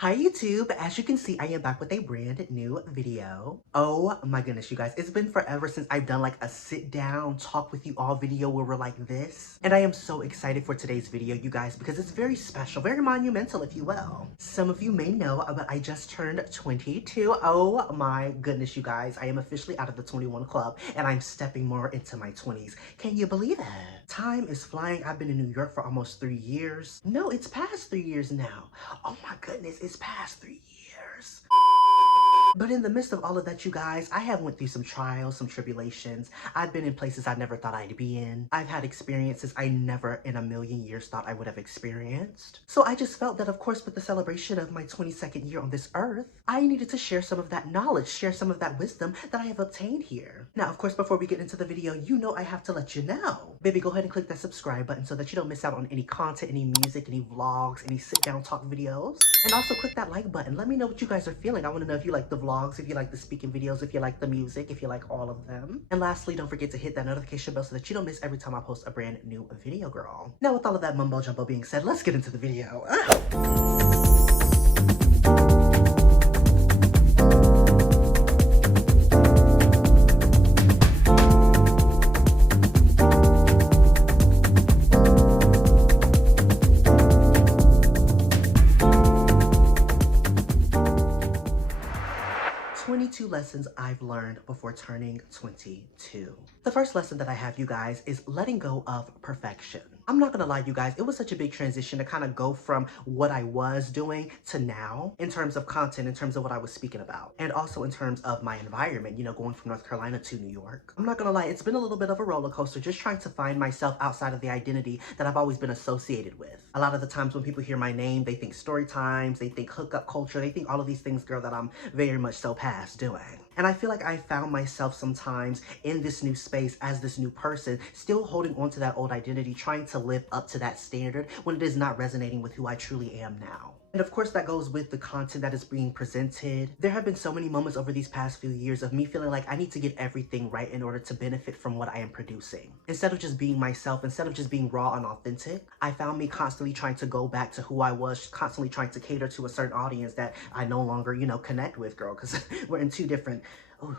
Hi YouTube, as you can see, I am back with a brand new video. Oh my goodness, you guys, it's been forever since I've done like a sit down talk with you all video where we're like this. And I am so excited for today's video, you guys, because it's very special, very monumental, if you will. Some of you may know, but I just turned 22. Oh my goodness, you guys, I am officially out of the 21 club and I'm stepping more into my 20s. Can you believe it? Time is flying. I've been in New York for almost 3 years. No, it's past 3 years now. Oh my goodness, it's past 3 years. But in the midst of all of that, you guys, I have went through some trials, some tribulations. I've been in places I never thought I'd be in. I've had experiences I never in a million years thought I would have experienced. So I just felt that, of course, with the celebration of my 22nd year on this earth, I needed to share some of that knowledge, share some of that wisdom that I have obtained here. Now, of course, before we get into the video, you know I have to let you know. Baby, go ahead and click that subscribe button so that you don't miss out on any content, any music, any vlogs, any sit-down talk videos. And also click that like button. Let me know what you guys are feeling. I want to know if you like the vlogs, if you like the speaking videos, if you like the music, if you like all of them. And lastly, don't forget to hit that notification bell so that you don't miss every time I post a brand new video, girl. Now, with all of that mumbo jumbo being said, let's get into the video. 22 lessons I've learned before turning 22. The first lesson that I have, you guys, is letting go of perfection. I'm not gonna lie, you guys, it was such a big transition to kind of go from what I was doing to now in terms of content, in terms of what I was speaking about, and also in terms of my environment, you know, going from North Carolina to New York. I'm not gonna lie, it's been a little bit of a roller coaster just trying to find myself outside of the identity that I've always been associated with. A lot of the times when people hear my name, they think story times, they think hookup culture, they think all of these things, girl, that I'm very much so past doing. And I feel like I found myself sometimes in this new space as this new person, still holding on to that old identity, trying to live up to that standard when it is not resonating with who I truly am now. And of course that goes with the content that is being presented. There have been so many moments over these past few years of me feeling like I need to get everything right in order to benefit from what I am producing. Instead of just being myself, instead of just being raw and authentic, I found me constantly trying to go back to who I was, constantly trying to cater to a certain audience that I no longer, you know, connect with, girl, because we're in two different... Ooh.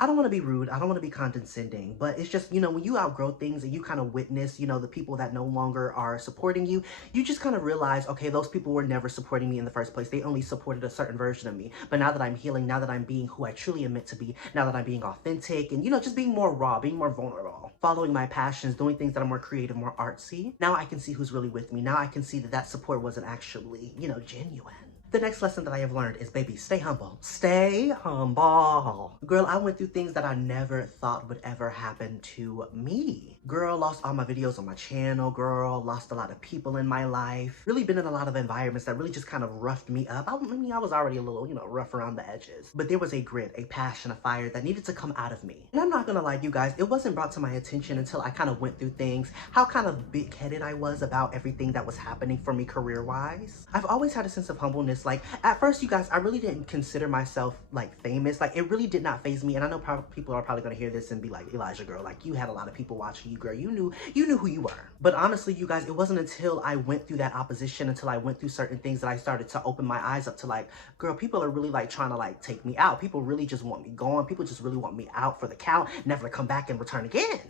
I don't want to be rude, I don't want to be condescending, but it's just, you know, when you outgrow things and you kind of witness, you know, the people that no longer are supporting you, you just kind of realize, okay, those people were never supporting me in the first place. They only supported a certain version of me. But now that I'm healing, now that I'm being who I truly am meant to be, now that I'm being authentic and, you know, just being more raw, being more vulnerable, following my passions, doing things that are more creative, more artsy, now I can see who's really with me. Now I can see that that support wasn't actually, you know, genuine. The next lesson that I have learned is, baby, stay humble. Stay humble. Girl, I went through things that I never thought would ever happen to me. Girl, lost all my videos on my channel, girl. Lost a lot of people in my life. Really been in a lot of environments that really just kind of roughed me up. I mean, I was already a little, you know, rough around the edges. But there was a grit, a passion, a fire that needed to come out of me. And I'm not gonna lie, you guys, it wasn't brought to my attention until I kind of went through things, how kind of big-headed I was about everything that was happening for me career-wise. I've always had a sense of humbleness. Like, at first, you guys, I really didn't consider myself, like, famous. Like, it really did not faze me. And I know people are probably gonna hear this and be like, Elijah, girl, like, you had a lot of people watching you, girl. You knew who you were. But honestly, you guys, it wasn't until I went through that opposition, until I went through certain things that I started to open my eyes up to, like, girl, people are really, like, trying to, like, take me out. People really just want me gone. People just really want me out for the count, never to come back and return again.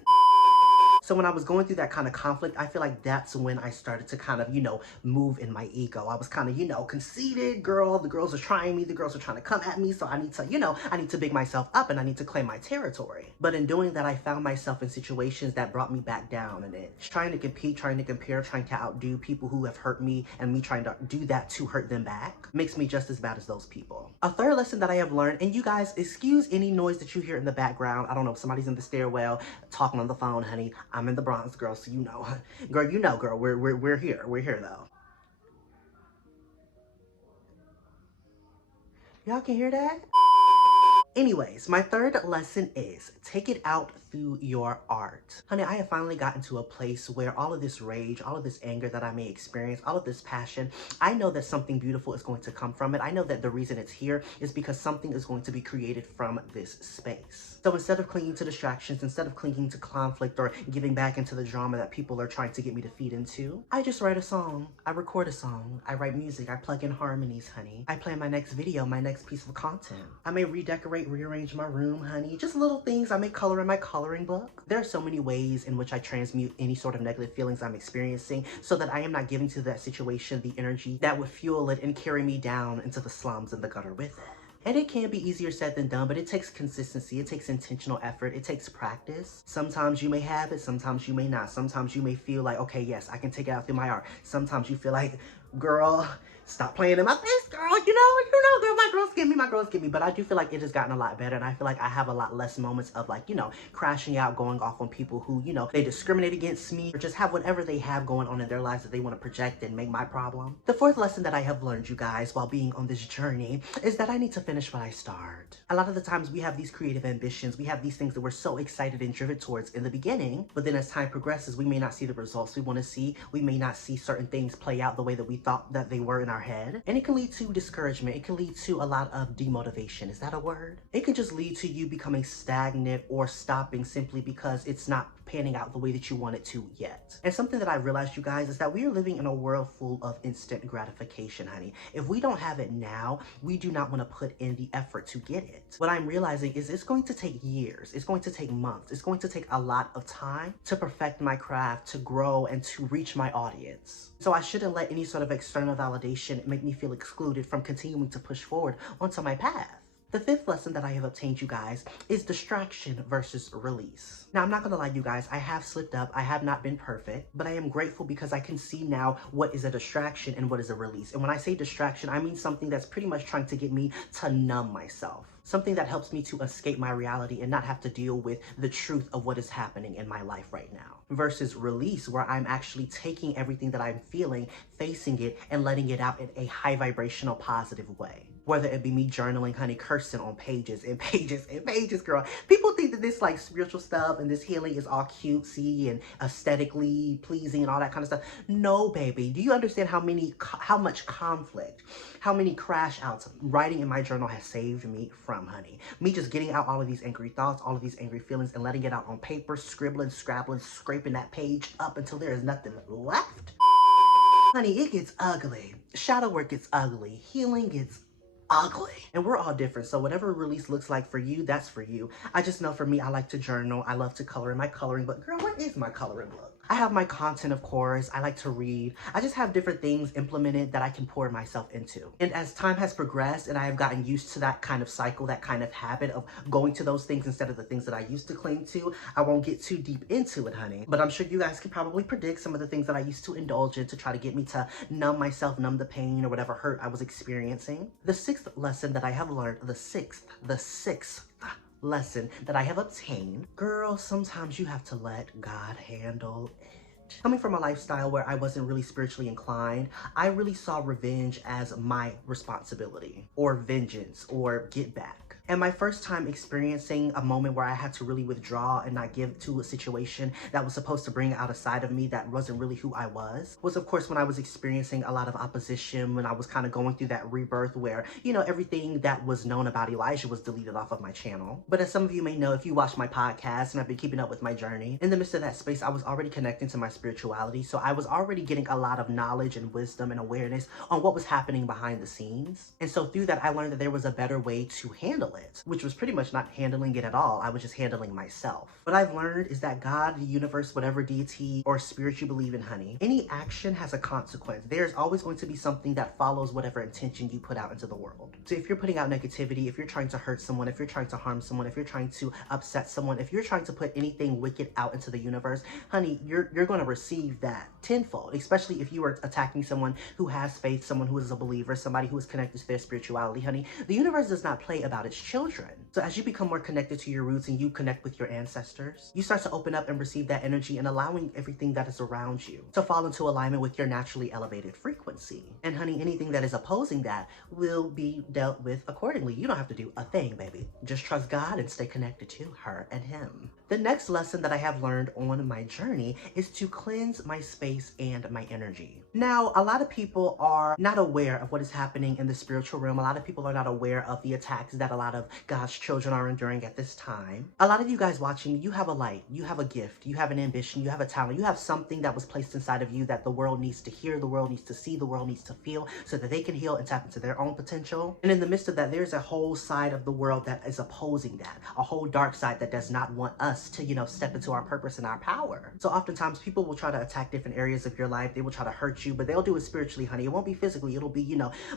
So when I was going through that kind of conflict, I feel like that's when I started to kind of, you know, move in my ego. I was kind of, you know, conceited, girl. The girls are trying me. The girls are trying to come at me. So I need to, you know, I need to big myself up and I need to claim my territory. But in doing that, I found myself in situations that brought me back down an inch. Trying to compete, trying to compare, trying to outdo people who have hurt me, and me trying to do that to hurt them back makes me just as bad as those people. A third lesson that I have learned, and you guys, excuse any noise that you hear in the background. I don't know if somebody's in the stairwell talking on the phone, honey. I'm in the Bronx, girl, so you know. Girl, you know, girl, we're here. We're here, though. Y'all can hear that? Anyways, my third lesson is take it out through your art. Honey, I have finally gotten to a place where all of this rage, all of this anger that I may experience, all of this passion, I know that something beautiful is going to come from it. I know that the reason it's here is because something is going to be created from this space. So instead of clinging to distractions, instead of clinging to conflict or giving back into the drama that people are trying to get me to feed into, I just write a song. I record a song. I write music. I plug in harmonies, honey. I plan my next video, my next piece of content. I may redecorate, rearrange my room, honey. Just little things. I may color in my coloring book. There are so many ways in which I transmute any sort of negative feelings I'm experiencing so that I am not giving to that situation the energy that would fuel it and carry me down into the slums and the gutter with it. And it can be easier said than done, but it takes consistency, it takes intentional effort, it takes practice. Sometimes you may have it, sometimes you may not. Sometimes you may feel like, okay, yes, I can take it out through my art. Sometimes you feel like, girl, stop playing in my face, girl. You know, girl, my girls get me. But I do feel like it has gotten a lot better, and I feel like I have a lot less moments of like, crashing out, going off on people who, they discriminate against me or just have whatever they have going on in their lives that they want to project and make my problem. The fourth lesson that I have learned, you guys, while being on this journey is that I need to finish what I start. A lot of the times we have these creative ambitions, we have these things that we're so excited and driven towards in the beginning, but then as time progresses, we may not see the results we want to see. We may not see certain things play out the way that we thought that they were in our head. And it can lead to discouragement. It can lead to a lot of demotivation. Is that a word? It can just lead to you becoming stagnant or stopping simply because it's not panning out the way that you want it to yet. And something that I realized, you guys, is that we are living in a world full of instant gratification, honey. If we don't have it now, we do not want to put in the effort to get it. What I'm realizing is it's going to take years. It's going to take months. It's going to take a lot of time to perfect my craft, to grow, and to reach my audience. So I shouldn't let any sort of external validation make me feel excluded from continuing to push forward onto my path. The fifth lesson that I have obtained, you guys, is distraction versus release. Now, I'm not gonna lie, you guys, I have slipped up. I have not been perfect, but I am grateful because I can see now what is a distraction and what is a release. And when I say distraction, I mean something that's pretty much trying to get me to numb myself. Something that helps me to escape my reality and not have to deal with the truth of what is happening in my life right now. Versus release, where I'm actually taking everything that I'm feeling, facing it, and letting it out in a high vibrational positive way. Whether it be me journaling, honey, cursing on pages and pages and pages, girl. People think that this like spiritual stuff and this healing is all cutesy and aesthetically pleasing and all that kind of stuff. No, baby. Do you understand how much conflict, how many crash outs writing in my journal has saved me from, honey? Me just getting out all of these angry thoughts, all of these angry feelings, and letting it out on paper, scribbling, scrabbling, scraping that page up until there is nothing left. Honey, it gets ugly. Shadow work gets ugly. Healing gets ugly. And we're all different, so whatever release looks like for you, that's for you. I just know for me, I like to journal. I love to color in my coloring book. Girl, what is my coloring book? I have my content, of course. I like to read. I just have different things implemented that I can pour myself into. And as time has progressed and I have gotten used to that kind of cycle, that kind of habit of going to those things instead of the things that I used to cling to, I won't get too deep into it, honey. But I'm sure you guys can probably predict some of the things that I used to indulge in to try to get me to numb myself, numb the pain or whatever hurt I was experiencing. The sixth lesson that I have learned, the sixth lesson that I have obtained, girl, sometimes you have to let God handle it. Coming from a lifestyle where I wasn't really spiritually inclined, I really saw revenge as my responsibility, or vengeance, or get back. And my first time experiencing a moment where I had to really withdraw and not give to a situation that was supposed to bring out a side of me that wasn't really who I was of course when I was experiencing a lot of opposition, when I was kind of going through that rebirth where, everything that was known about Elijah was deleted off of my channel. But as some of you may know, if you watch my podcast and I've been keeping up with my journey, in the midst of that space, I was already connecting to my spirituality. So I was already getting a lot of knowledge and wisdom and awareness on what was happening behind the scenes. And so through that, I learned that there was a better way to handle it, which was pretty much not handling it at all. I was just handling myself. What I've learned is that God, the universe, whatever deity or spirit you believe in, honey, any action has a consequence. There's always going to be something that follows whatever intention you put out into the world. So if you're putting out negativity, if you're trying to hurt someone, if you're trying to harm someone, if you're trying to upset someone, if you're trying to put anything wicked out into the universe, honey, you're going to receive that tenfold, especially if you are attacking someone who has faith, someone who is a believer, somebody who is connected to their spirituality, honey. The universe does not play about its children. So as you become more connected to your roots and you connect with your ancestors, you start to open up and receive that energy and allowing everything that is around you to fall into alignment with your naturally elevated frequency. And honey, anything that is opposing that will be dealt with accordingly. You don't have to do a thing, baby. Just trust God and stay connected to her and him. The next lesson that I have learned on my journey is to cleanse my space and my energy. Now, a lot of people are not aware of what is happening in the spiritual realm. A lot of people are not aware of the attacks that a lot of God's children are enduring at this time. A lot of you guys watching, you have a light, you have a gift, you have an ambition, you have a talent, you have something that was placed inside of you that the world needs to hear, the world needs to see, the world needs to feel so that they can heal and tap into their own potential. And in the midst of that, there's a whole side of the world that is opposing that, a whole dark side that does not want us to, step into our purpose and our power. So oftentimes people will try to attack different areas of your life. They will try to hurt you, but they'll do it spiritually, honey. It won't be physically. It'll be,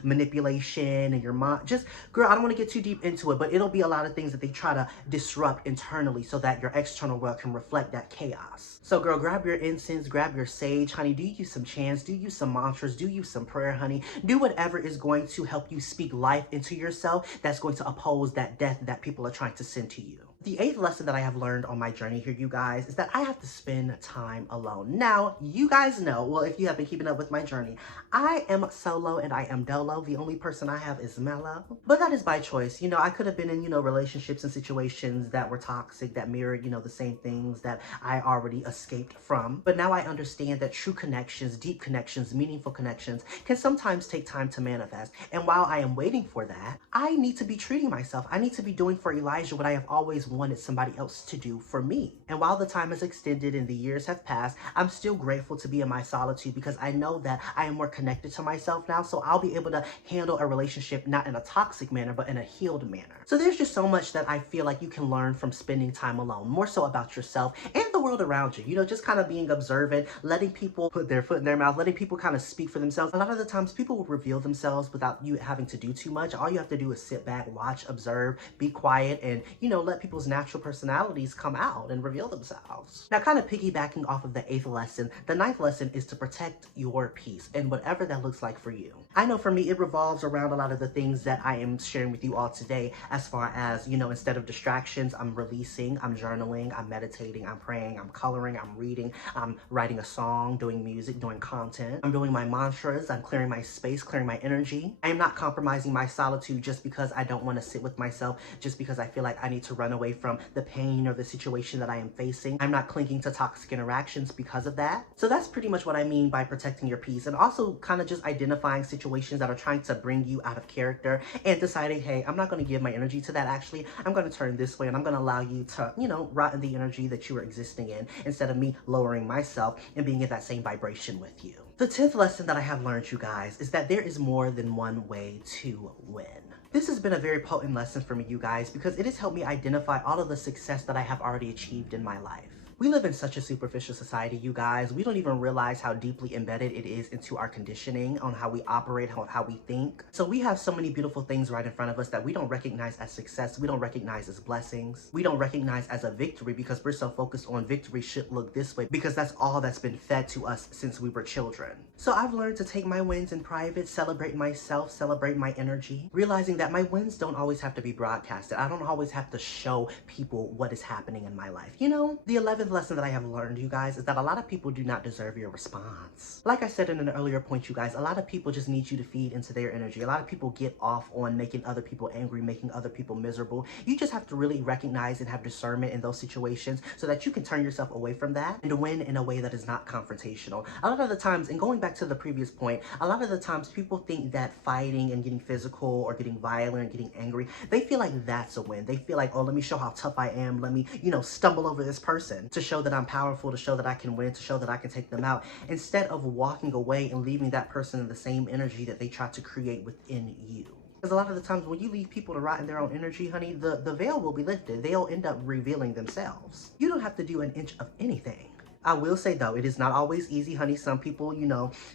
manipulation and your mind. Just, girl, I don't want to get too deep into it, but it'll be a lot of things that they try to disrupt internally so that your external world can reflect that chaos. So girl, grab your incense, grab your sage, honey. Do you some chants, do you some mantras, do you some prayer, honey. Do whatever is going to help you speak life into yourself that's going to oppose that death that people are trying to send to you. The eighth lesson that I have learned on my journey here, you guys, is that I have to spend time alone. Now, you guys know, well, if you have been keeping up with my journey, I am solo and I am dolo. The only person I have is Mello. But that is by choice. I could have been in, relationships and situations that were toxic, that mirrored, the same things that I already escaped from. But now I understand that true connections, deep connections, meaningful connections can sometimes take time to manifest. And while I am waiting for that, I need to be treating myself. I need to be doing for Elijah what I have always wanted somebody else to do for me. And while the time has extended and the years have passed, I'm still grateful to be in my solitude because I know that I am more connected to myself now, so I'll be able to handle a relationship not in a toxic manner, but in a healed manner. So there's just so much that I feel like you can learn from spending time alone, more so about yourself and the world around you. Just kind of being observant, letting people put their foot in their mouth, letting people kind of speak for themselves. A lot of the times people will reveal themselves without you having to do too much. All you have to do is sit back, watch, observe, be quiet, and, let people's natural personalities come out and reveal themselves. Now, kind of piggybacking off of the eighth lesson, the ninth lesson is to protect your peace and whatever that looks like for you. I know for me, it revolves around a lot of the things that I am sharing with you all today, as far as, instead of distractions, I'm releasing, I'm journaling, I'm meditating, I'm praying, I'm coloring, I'm reading, I'm writing a song, doing music, doing content. I'm doing my mantras, I'm clearing my space, clearing my energy. I am not compromising my solitude just because I don't want to sit with myself, just because I feel like I need to run away from the pain or the situation that I am facing. I'm not clinging to toxic interactions because of that. So that's pretty much what I mean by protecting your peace, and also kind of just identifying situations that are trying to bring you out of character and deciding, hey, I'm not going to give my energy to that. Actually, I'm going to turn this way and I'm going to allow you to, rot in the energy that you are existing in instead of me lowering myself and being in that same vibration with you. The 10th lesson that I have learned, you guys, is that there is more than one way to win. This has been a very potent lesson for me, you guys, because it has helped me identify all of the success that I have already achieved in my life. We live in such a superficial society, you guys. We don't even realize how deeply embedded it is into our conditioning on how we operate, how we think. So we have so many beautiful things right in front of us that we don't recognize as success. We don't recognize as blessings. We don't recognize as a victory because we're so focused on victory should look this way because that's all that's been fed to us since we were children. So I've learned to take my wins in private, celebrate myself, celebrate my energy, realizing that my wins don't always have to be broadcasted. I don't always have to show people what is happening in my life. The 11th lesson that I have learned, you guys, is that a lot of people do not deserve your response. Like I said in an earlier point, you guys, a lot of people just need you to feed into their energy. A lot of people get off on making other people angry, making other people miserable. You just have to really recognize and have discernment in those situations so that you can turn yourself away from that and win in a way that is not confrontational. A lot of the times, and going back to the previous point, a lot of the times people think that fighting and getting physical or getting violent, getting angry, they feel like that's a win. They feel like, oh, let me show how tough I am. Let me, stumble over this person to show that I'm powerful, to show that I can win, to show that I can take them out, instead of walking away and leaving that person in the same energy that they try to create within you. Because a lot of the times when you leave people to rot in their own energy, honey, the veil will be lifted. They'll end up revealing themselves. You don't have to do an inch of anything. I will say though, it is not always easy, honey. Some people,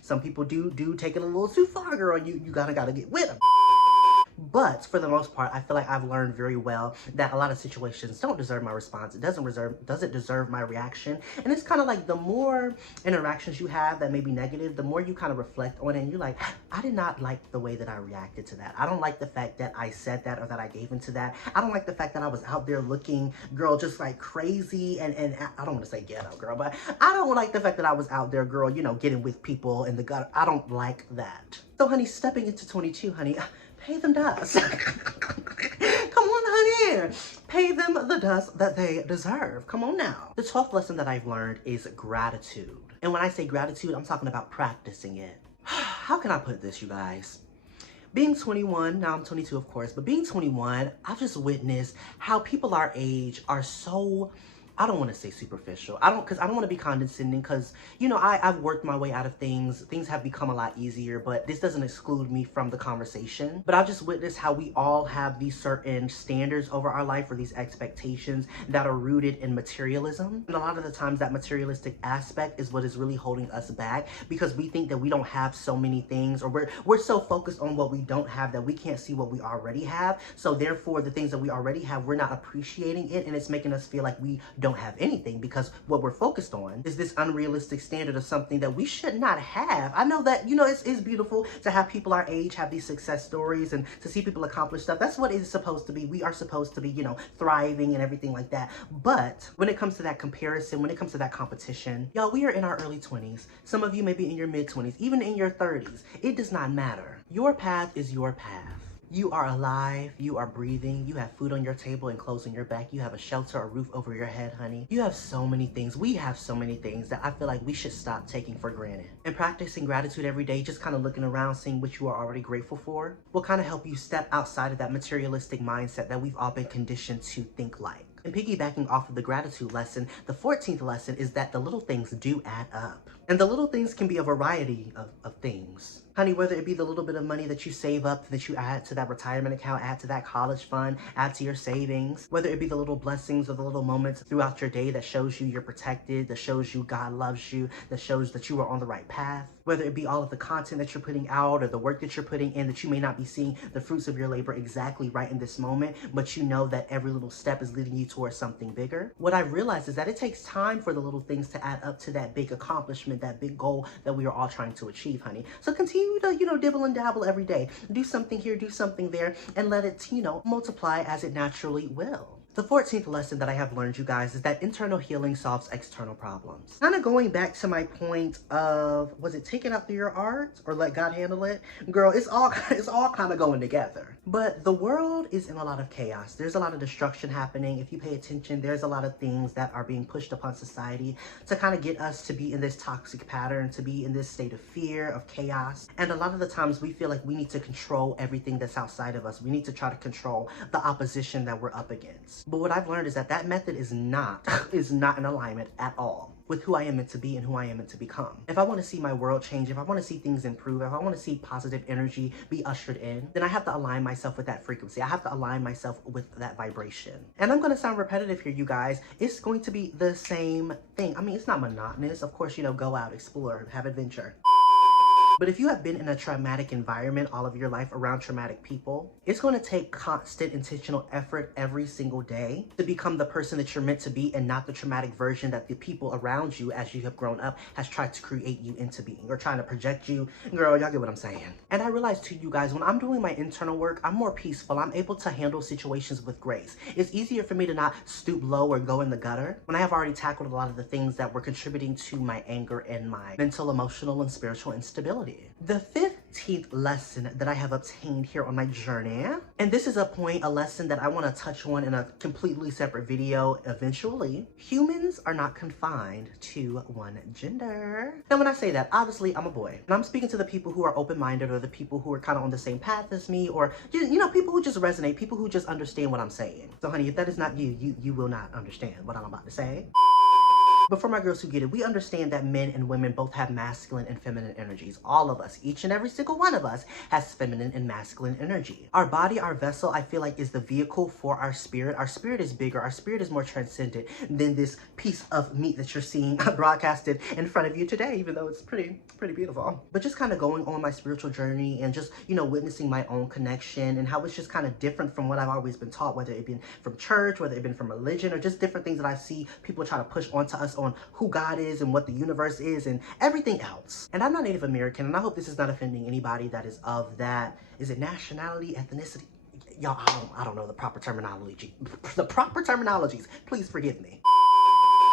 some people do take it a little too far, girl. You gotta get with them. But for the most part, I feel like I've learned very well that a lot of situations don't deserve my response. It doesn't deserve my reaction. And it's kind of like the more interactions you have that may be negative, the more you kind of reflect on it and you're like, I did not like the way that I reacted to that. I don't like the fact that I said that or that I gave into that. I don't like the fact that I was out there looking, girl, just like crazy and I don't want to say ghetto, girl, but I don't like the fact that I was out there, girl, you know, getting with people in the gutter. I don't like that. So honey, stepping into 22, honey, pay them dust. Come on, honey. Pay them the dust that they deserve. Come on now. The 12th lesson that I've learned is gratitude. And when I say gratitude, I'm talking about practicing it. How can I put this, you guys? Being 21, now I'm 22 of course, but being 21, I've just witnessed how people our age are so, I don't want to say superficial. Because I don't want to be condescending because, you know, I've worked my way out of things. Things have become a lot easier, but this doesn't exclude me from the conversation. But I've just witnessed how we all have these certain standards over our life or these expectations that are rooted in materialism. And a lot of the times that materialistic aspect is what is really holding us back because we think that we don't have so many things, or we're so focused on what we don't have that we can't see what we already have. So therefore, the things that we already have, we're not appreciating it, and it's making us feel like we don't have anything because what we're focused on is this unrealistic standard of something that we should not have. I know that, you know, it's beautiful to have people our age have these success stories and to see people accomplish stuff. That's what it's supposed to be. We are supposed to be, you know, thriving and everything like that. But when it comes to that comparison, when it comes to that competition, y'all, we are in our early 20s. Some of you may be in your mid 20s, even in your 30s. It does not matter. Your path is your path. You are alive, you are breathing, you have food on your table and clothes on your back, you have a shelter, a roof over your head, honey. You have so many things, we have so many things that I feel like we should stop taking for granted. And practicing gratitude every day, just kind of looking around, seeing what you are already grateful for, will kind of help you step outside of that materialistic mindset that we've all been conditioned to think like. And piggybacking off of the gratitude lesson, the 14th lesson is that the little things do add up. And the little things can be a variety of things. Honey, whether it be the little bit of money that you save up, that you add to that retirement account, add to that college fund, add to your savings, whether it be the little blessings or the little moments throughout your day that shows you you're protected, that shows you God loves you, that shows that you are on the right path, whether it be all of the content that you're putting out or the work that you're putting in that you may not be seeing the fruits of your labor exactly right in this moment, but you know that every little step is leading you towards something bigger. What I've realized is that it takes time for the little things to add up to that big accomplishment, that big goal that we are all trying to achieve, honey. So continue to, you know, dibble and dabble every day. Do something here, do something there, and let it, you know, multiply as it naturally will. The 14th lesson that I have learned, you guys, is that internal healing solves external problems. Kind of going back to my point of, was it take it out through your art or let God handle it? Girl, it's all kind of going together. But the world is in a lot of chaos. There's a lot of destruction happening. If you pay attention, there's a lot of things that are being pushed upon society to kind of get us to be in this toxic pattern, to be in this state of fear, of chaos. And a lot of the times we feel like we need to control everything that's outside of us. We need to try to control the opposition that we're up against. But what I've learned is that that method is not in alignment at all with who I am meant to be and who I am meant to become. If I want to see my world change, if I want to see things improve, if I want to see positive energy be ushered in, then I have to align myself with that frequency. I have to align myself with that vibration. And I'm going to sound repetitive here, you guys. It's going to be the same thing. I mean, it's not monotonous. Of course, you know, go out, explore, have adventure. But if you have been in a traumatic environment all of your life around traumatic people, it's going to take constant intentional effort every single day to become the person that you're meant to be and not the traumatic version that the people around you as you have grown up has tried to create you into being or trying to project you. Girl, y'all get what I'm saying. And I realized too, you guys, when I'm doing my internal work, I'm more peaceful. I'm able to handle situations with grace. It's easier for me to not stoop low or go in the gutter when I have already tackled a lot of the things that were contributing to my anger and my mental, emotional, and spiritual instability. The 15th lesson that I have obtained here on my journey, and this is a lesson that I want to touch on in a completely separate video eventually. Humans are not confined to one gender. Now when I say that, obviously I'm a boy, and I'm speaking to the people who are open-minded or the people who are kind of on the same path as me, or you know, people who just resonate, people who just understand what I'm saying. So honey, if that is not you, you will not understand what I'm about to say. But for my girls who get it, we understand that men and women both have masculine and feminine energies. All of us, each and every single one of us has feminine and masculine energy. Our body, our vessel, I feel like is the vehicle for our spirit. Our spirit is bigger. Our spirit is more transcendent than this piece of meat that you're seeing broadcasted in front of you today, even though it's pretty beautiful. But just kind of going on my spiritual journey and just, you know, witnessing my own connection and how it's just kind of different from what I've always been taught, whether it been from church, whether it been from religion, or just different things that I see people try to push onto us on who God is and what the universe is and everything else. And I'm not Native American, and I hope this is not offending anybody that is of that, is it nationality, ethnicity? Y'all, I don't know the proper terminology. The proper terminologies, please forgive me.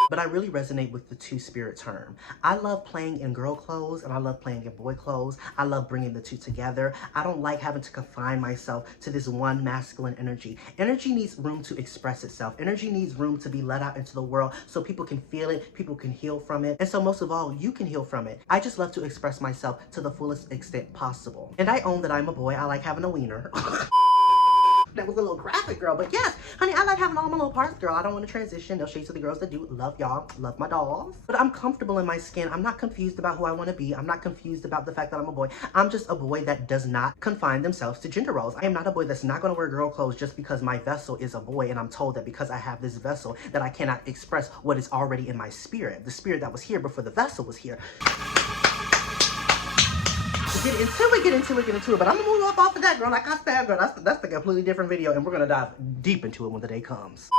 But I really resonate with the two-spirit term. I love playing in girl clothes and I love playing in boy clothes. I love bringing the two together. I don't like having to confine myself to this one masculine energy. Energy needs room to express itself. Energy needs room to be let out into the world so people can feel it, people can heal from it. And so most of all, you can heal from it. I just love to express myself to the fullest extent possible. And I own that I'm a boy. I like having a wiener. That was a little graphic, girl, but yes, honey, I like having all my little parts, girl. I don't want to transition. No shades to the girls that do. Love y'all. Love my dolls. But I'm comfortable in my skin. I'm not confused about who I want to be. I'm not confused about the fact that I'm a boy. I'm just a boy that does not confine themselves to gender roles. I am not a boy that's not going to wear girl clothes just because my vessel is a boy and I'm told that because I have this vessel that I cannot express what is already in my spirit. The spirit that was here before the vessel was here. Get into it, but I'm gonna move up off of that, girl. Like I said, girl, that's a completely different video, and we're gonna dive deep into it when the day comes.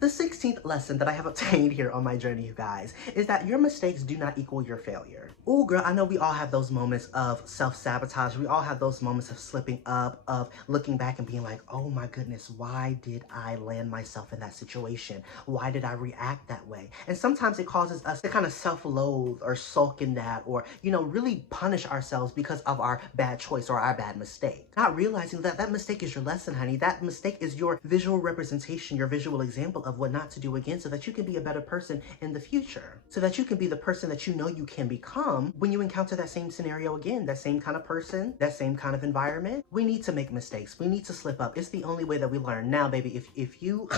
The 16th lesson that I have obtained here on my journey, you guys, is that your mistakes do not equal your failure. Ooh, girl, I know we all have those moments of self-sabotage. We all have those moments of slipping up, of looking back and being like, oh my goodness, why did I land myself in that situation? Why did I react that way? And sometimes it causes us to kind of self-loathe or sulk in that, or, you know, really punish ourselves because of our bad choice or our bad mistake. Not realizing that that mistake is your lesson, honey. That mistake is your visual representation, your visual example of what not to do again so that you can be a better person in the future. So that you can be the person that you know you can become when you encounter that same scenario again, that same kind of person, that same kind of environment. We need to make mistakes. We need to slip up. It's the only way that we learn. Now, baby, if you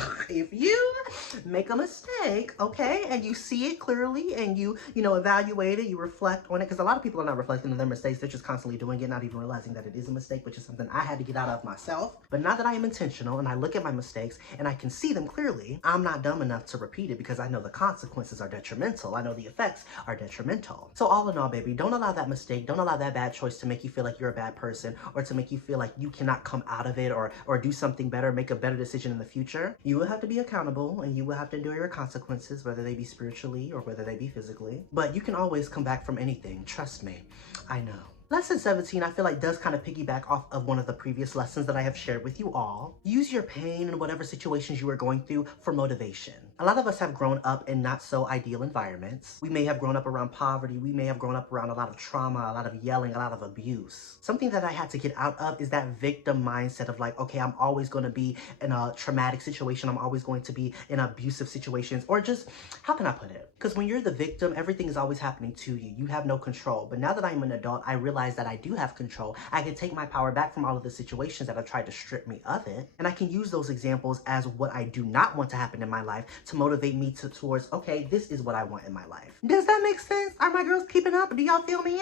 make a mistake, okay, and you see it clearly and you know, evaluate it, you reflect on it, because a lot of people are not reflecting on their mistakes. They're just constantly doing it, not even realizing that it is a mistake, which is something I had to get out of myself. But now that I am intentional and I look at my mistakes and I can see them clearly, I'm not dumb enough to repeat it because I know the consequences are detrimental. I know the effects are detrimental. So all in all, baby, don't allow that mistake, don't allow that bad choice to make you feel like you're a bad person or to make you feel like you cannot come out of it or do something better, make a better decision in the future. You will have to be accountable and you will have to endure your consequences, whether they be spiritually or whether they be physically. But you can always come back from anything. Trust me. I know. Lesson 17, I feel like, does kind of piggyback off of one of the previous lessons that I have shared with you all. Use your pain and whatever situations you are going through for motivation. A lot of us have grown up in not so ideal environments. We may have grown up around poverty. We may have grown up around a lot of trauma, a lot of yelling, a lot of abuse. Something that I had to get out of is that victim mindset of like, okay, I'm always going to be in a traumatic situation. I'm always going to be in abusive situations, or just, how can I put it? Because when you're the victim, everything is always happening to you. You have no control. But now that I'm an adult, I realize that I do have control. I can take my power back from all of the situations that have tried to strip me of it. And I can use those examples as what I do not want to happen in my life to motivate me towards, okay, this is what I want in my life. Does that make sense? Are my girls keeping up? Do y'all feel me?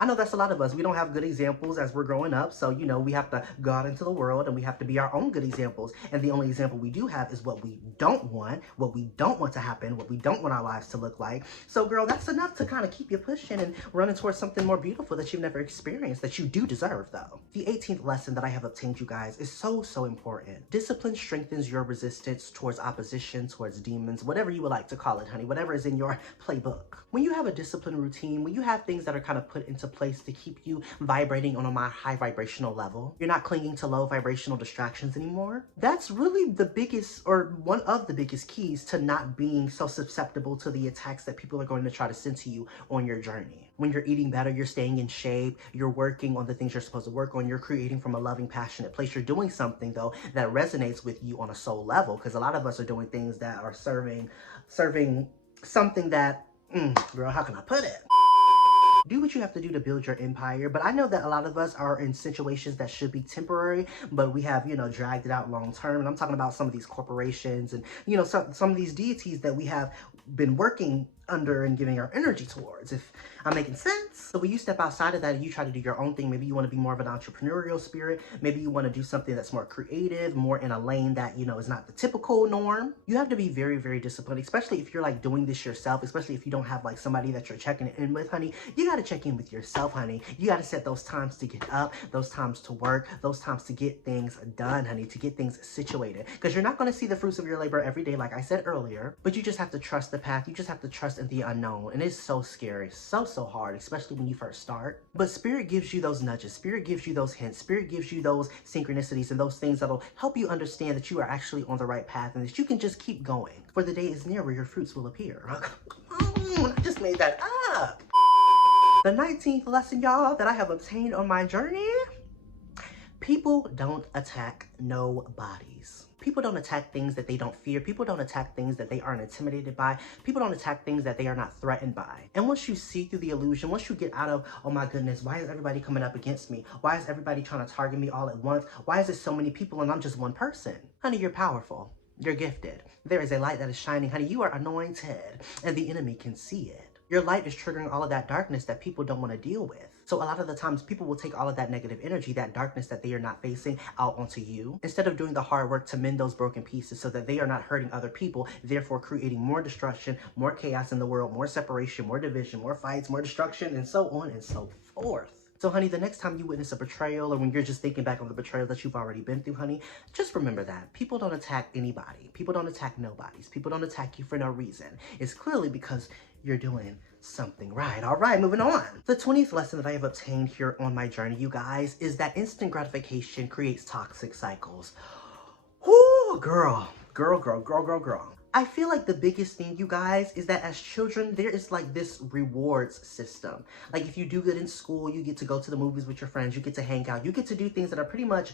I know that's a lot of us. We don't have good examples as we're growing up. So, you know, we have to go out into the world and we have to be our own good examples. And the only example we do have is what we don't want to happen, what we don't want our lives to look like. So, girl, that's enough to kind of keep you pushing and running towards something more beautiful that you've never experienced, that you do deserve, though. The 18th lesson that I have obtained, you guys, is so important. Discipline strengthens your resistance towards opposition, towards demons, whatever you would like to call it, honey, whatever is in your playbook. When you have a disciplined routine, when you have things that are kind of put into place to keep you vibrating on a more high vibrational level, you're not clinging to low vibrational distractions anymore. That's really the biggest, or one of the biggest keys to not being so susceptible to the attacks that people are going to try to send to you on your journey. When you're eating better, you're staying in shape, you're working on the things you're supposed to work on, you're creating from a loving, passionate place. You're doing something, though, that resonates with you on a soul level, because a lot of us are doing things that are serving something that, girl, how can I put it? Do what you have to do to build your empire. But I know that a lot of us are in situations that should be temporary, but we have, dragged it out long term. And I'm talking about some of these corporations and, some of these deities that we have been working under and giving our energy towards, if I'm making sense. So when you step outside of that and you try to do your own thing, maybe you want to be more of an entrepreneurial spirit, maybe you want to do something that's more creative, more in a lane that, is not the typical norm. You have to be very, very disciplined, especially if you're like doing this yourself, especially if you don't have like somebody that you're checking in with, honey. You got to check in with yourself, honey. You got to set those times to get up, those times to work, those times to get things done, honey, to get things situated. Because you're not going to see the fruits of your labor every day, like I said earlier, but you just have to trust the path. You just have to trust in the unknown. And it's so scary, so hard, especially when you first start. But Spirit gives you those nudges. Spirit gives you those hints. Spirit gives you those synchronicities and those things that'll help you understand that you are actually on the right path and that you can just keep going. For the day is near where your fruits will appear. I just made that up. The 19th lesson, y'all, that I have obtained on my journey: people don't attack nobodies. People don't attack things that they don't fear. People don't attack things that they aren't intimidated by. People don't attack things that they are not threatened by. And once you see through the illusion, once you get out of, oh my goodness, why is everybody coming up against me? Why is everybody trying to target me all at once? Why is it so many people and I'm just one person? Honey, you're powerful. You're gifted. There is a light that is shining. Honey, you are anointed and the enemy can see it. Your light is triggering all of that darkness that people don't want to deal with. So a lot of the times people will take all of that negative energy, that darkness that they are not facing, out onto you, instead of doing the hard work to mend those broken pieces so that they are not hurting other people, therefore creating more destruction, more chaos in the world, more separation, more division, more fights, more destruction, and so on and so forth. So honey, the next time you witness a betrayal, or when you're just thinking back on the betrayal that you've already been through, honey, just remember that people don't attack anybody. People don't attack nobodies. People don't attack you for no reason. It's clearly because you're doing something right. All right, moving on. The 20th lesson that I have obtained here on my journey, you guys, is that instant gratification creates toxic cycles. Whoo, girl. I feel like the biggest thing, you guys, is that as children, there is like this rewards system. Like if you do good in school, you get to go to the movies with your friends, you get to hang out, you get to do things that are pretty much,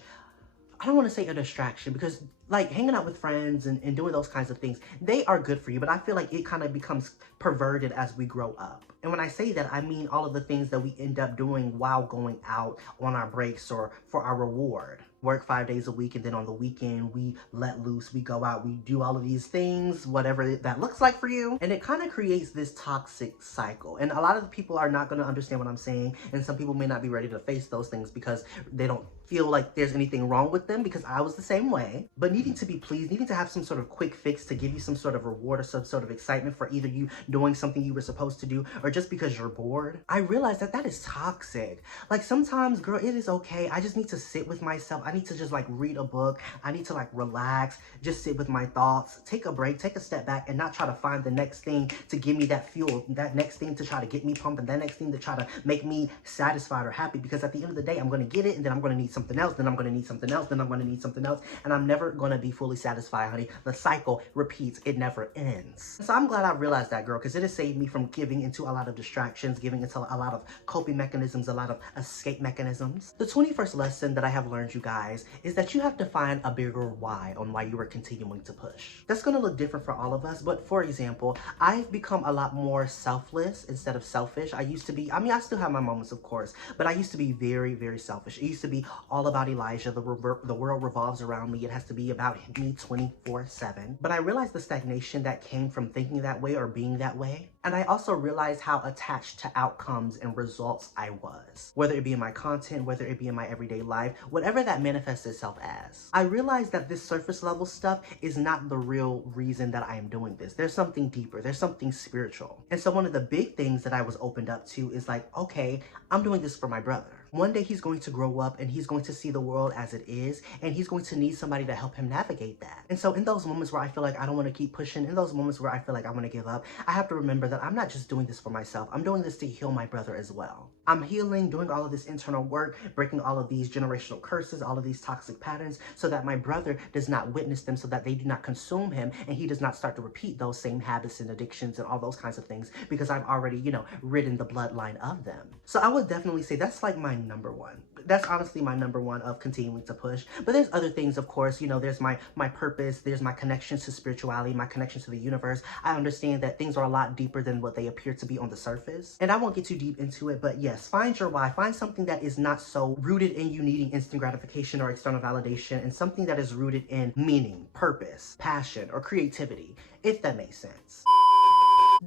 I don't want to say a distraction, because like hanging out with friends and doing those kinds of things, they are good for you, but I feel like it kind of becomes perverted as we grow up. And when I say that, I mean all of the things that we end up doing while going out on our breaks or for our reward. Work 5 days a week, and then on the weekend we let loose, we go out, we do all of these things, whatever that looks like for you, and it kind of creates this toxic cycle. And a lot of the people are not going to understand what I'm saying, and some people may not be ready to face those things because they don't feel like there's anything wrong with them, because I was the same way. But needing to be pleased, needing to have some sort of quick fix to give you some sort of reward or some sort of excitement for either you doing something you were supposed to do or just because you're bored, I realized that that is toxic. Like sometimes, girl, it is okay. I just need to sit with myself. I need to just like read a book. I need to like relax, just sit with my thoughts, take a break, take a step back, and not try to find the next thing to give me that fuel, that next thing to try to get me pumped, and that next thing to try to make me satisfied or happy. Because at the end of the day, I'm going to get it, and then I'm going to need something else, then I'm going to need something else, then I'm going to need something else, and I'm never going to be fully satisfied, honey. The cycle repeats. It never ends. So I'm glad I realized that, girl, because it has saved me from giving into a lot of distractions, giving into a lot of coping mechanisms, a lot of escape mechanisms. The 21st lesson that I have learned, you guys, is that you have to find a bigger why on why you are continuing to push. That's going to look different for all of us, but for example, I've become a lot more selfless instead of selfish. I used to be, I mean, I still have my moments, of course, but I used to be very, very selfish. It used to be all about Elijah. The world revolves around me. It has to be about me 24/7. But I realized the stagnation that came from thinking that way or being that way. And I also realized how attached to outcomes and results I was, whether it be in my content, whether it be in my everyday life, whatever that manifests itself as. I realized that this surface level stuff is not the real reason that I am doing this. There's something deeper. There's something spiritual. And so one of the big things that I was opened up to is like, okay, I'm doing this for my brother. One day he's going to grow up and he's going to see the world as it is, and he's going to need somebody to help him navigate that. And so in those moments where I feel like I don't want to keep pushing, in those moments where I feel like I want to give up, I have to remember that I'm not just doing this for myself. I'm doing this to heal my brother as well. I'm healing, doing all of this internal work, breaking all of these generational curses, all of these toxic patterns, so that my brother does not witness them, so that they do not consume him, and he does not start to repeat those same habits and addictions and all those kinds of things, because I've already, ridden the bloodline of them. So I would definitely say that's like my number one. That's honestly my number one of continuing to push. But there's other things, of course. You know, there's my purpose, there's my connections to spirituality, my connection to the universe. I understand that things are a lot deeper than what they appear to be on the surface. And I won't get too deep into it, but yes, find your why. Find something that is not so rooted in you needing instant gratification or external validation, and something that is rooted in meaning, purpose, passion, or creativity, if that makes sense.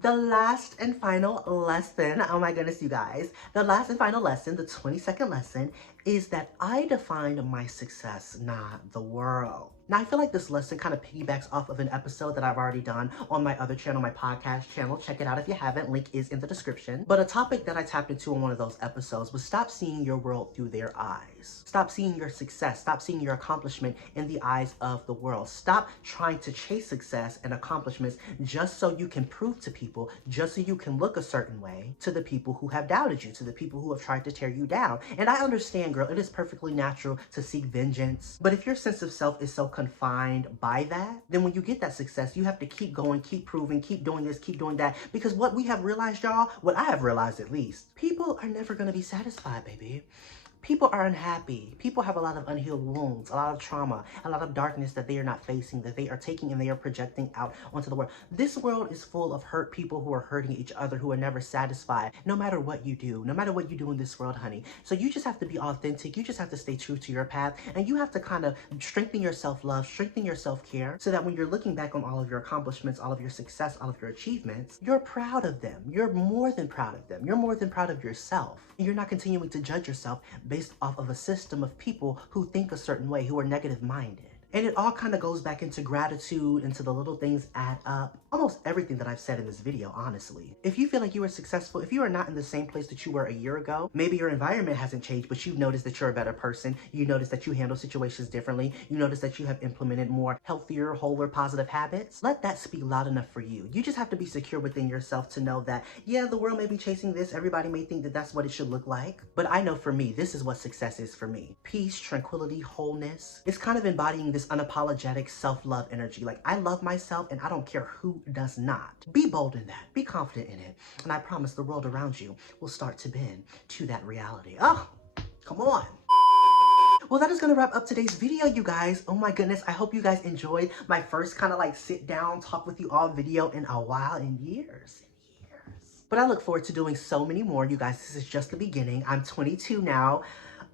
The last and final lesson, oh my goodness, you guys. The last and final lesson, the 22nd lesson, is that I defined my success, not the world. Now, I feel like this lesson kind of piggybacks off of an episode that I've already done on my other channel, my podcast channel. Check it out if you haven't. Link is in the description. But a topic that I tapped into in one of those episodes was stop seeing your world through their eyes. Stop seeing your success. Stop seeing your accomplishment in the eyes of the world. Stop trying to chase success and accomplishments just so you can prove to people, just so you can look a certain way to the people who have doubted you, to the people who have tried to tear you down. And I understand, girl, it is perfectly natural to seek vengeance. But if your sense of self is so confined by that, then when you get that success, you have to keep going, keep proving, keep doing this, keep doing that. Because what we have realized, y'all, what I have realized at least, people are never going to be satisfied, baby. People are unhappy. People have a lot of unhealed wounds, a lot of trauma, a lot of darkness that they are not facing, that they are taking and they are projecting out onto the world. This world is full of hurt people who are hurting each other, who are never satisfied, no matter what you do, no matter what you do in this world, honey. So you just have to be authentic. You just have to stay true to your path, and you have to kind of strengthen your self-love, strengthen your self-care, so that when you're looking back on all of your accomplishments, all of your success, all of your achievements, you're proud of them. You're more than proud of them. You're more than proud of yourself. And you're not continuing to judge yourself based off of a system of people who think a certain way, who are negative minded. And it all kind of goes back into gratitude, into the little things add up. Almost everything that I've said in this video, honestly. If you feel like you are successful, if you are not in the same place that you were a year ago, maybe your environment hasn't changed, but you've noticed that you're a better person. You notice that you handle situations differently. You notice that you have implemented more healthier, wholer, positive habits. Let that speak loud enough for you. You just have to be secure within yourself to know that, yeah, the world may be chasing this. Everybody may think that that's what it should look like. But I know for me, this is what success is for me. Peace, tranquility, wholeness. It's kind of embodying this unapologetic self-love energy. Like, I love myself and I don't care who does not. Be bold in that. Be confident in it. And I promise the world around you will start to bend to that reality. Oh, come on. Well, that is going to wrap up today's video, you guys. Oh my goodness. I hope you guys enjoyed my first kind of like sit down, talk with you all video in a while, in years. But I look forward to doing so many more, you guys. This is just the beginning. I'm 22 now.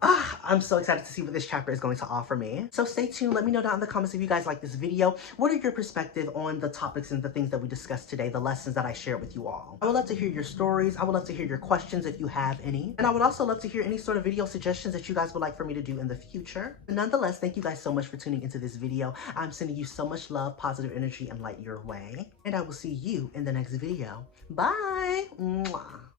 I'm so excited to see what this chapter is going to offer me. So stay tuned. Let me know down in the comments if you guys like this video. What are your perspective on the topics and the things that we discussed today, the lessons that I shared with you all? I would love to hear your stories. I would love to hear your questions if you have any. And I would also love to hear any sort of video suggestions that you guys would like for me to do in the future. But nonetheless, thank you guys so much for tuning into this video. I'm sending you so much love, positive energy, and light your way. And I will see you in the next video. Bye! Mwah.